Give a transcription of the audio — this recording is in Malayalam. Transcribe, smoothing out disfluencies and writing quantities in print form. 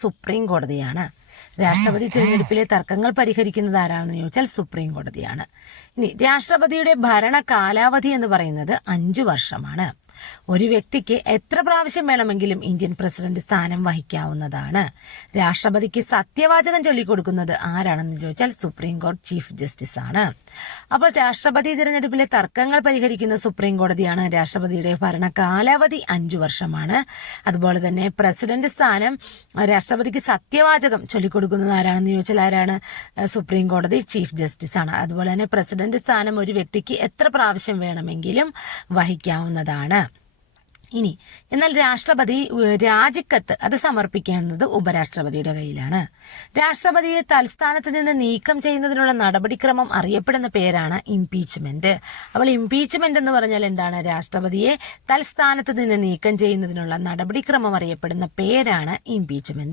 സുപ്രീം കോടതിയാണ്. രാഷ്ട്രപതി തിരഞ്ഞെടുപ്പിലെ തർക്കങ്ങൾ പരിഹരിക്കുന്നത് ആരാണെന്ന് ചോദിച്ചാൽ സുപ്രീം കോടതിയാണ്. ഇനി രാഷ്ട്രപതിയുടെ ഭരണ കാലാവധി എന്ന് പറയുന്നത് 5 വർഷമാണ്. ഒരു വ്യക്തിക്ക് എത്ര പ്രാവശ്യം വേണമെങ്കിലും ഇന്ത്യൻ പ്രസിഡന്റ് സ്ഥാനം വഹിക്കാവുന്നതാണ്. രാഷ്ട്രപതിക്ക് സത്യവാചകം ചൊല്ലിക്കൊടുക്കുന്നത് ആരാണെന്ന് ചോദിച്ചാൽ സുപ്രീം കോടതി ചീഫ് ജസ്റ്റിസ് ആണ്. അപ്പോൾ രാഷ്ട്രപതി തിരഞ്ഞെടുപ്പിലെ തർക്കങ്ങൾ പരിഹരിക്കുന്ന സുപ്രീം കോടതിയാണ്. രാഷ്ട്രപതിയുടെ ഭരണ കാലാവധി 5 വർഷമാണ്. അതുപോലെ തന്നെ പ്രസിഡന്റ് സ്ഥാനം രാഷ്ട്രപതിക്ക് സത്യവാചകം ചൊല്ലിക്കൊടുക്കുന്നത് ആരാണെന്ന് ചോദിച്ചാൽ ആരാണ്? സുപ്രീം കോടതി ചീഫ് ജസ്റ്റിസ് ആണ്. അതുപോലെ തന്നെ പ്രസിഡന്റ് സ്ഥാനം ഒരു വ്യക്തിക്ക് എത്ര പ്രാവശ്യം വേണമെങ്കിലും വഹിക്കാവുന്നതാണ്. ഇനി എന്നാൽ രാഷ്ട്രപതി രാജിക്കത്ത് അത് സമർപ്പിക്കുന്നത് ഉപരാഷ്ട്രപതിയുടെ കയ്യിലാണ്. രാഷ്ട്രപതിയെ തൽസ്ഥാനത്ത് നിന്ന് നീക്കം ചെയ്യുന്നതിനുള്ള നടപടിക്രമം അറിയപ്പെടുന്ന പേരാണ് ഇംപീച്ച്മെന്റ്. അപ്പോൾ ഇംപീച്ച്മെന്റ് എന്ന് പറഞ്ഞാൽ എന്താണ്? രാഷ്ട്രപതിയെ തൽസ്ഥാനത്ത് നിന്ന് നീക്കം ചെയ്യുന്നതിനുള്ള നടപടിക്രമം അറിയപ്പെടുന്ന പേരാണ് ഇംപീച്ച്മെന്റ്.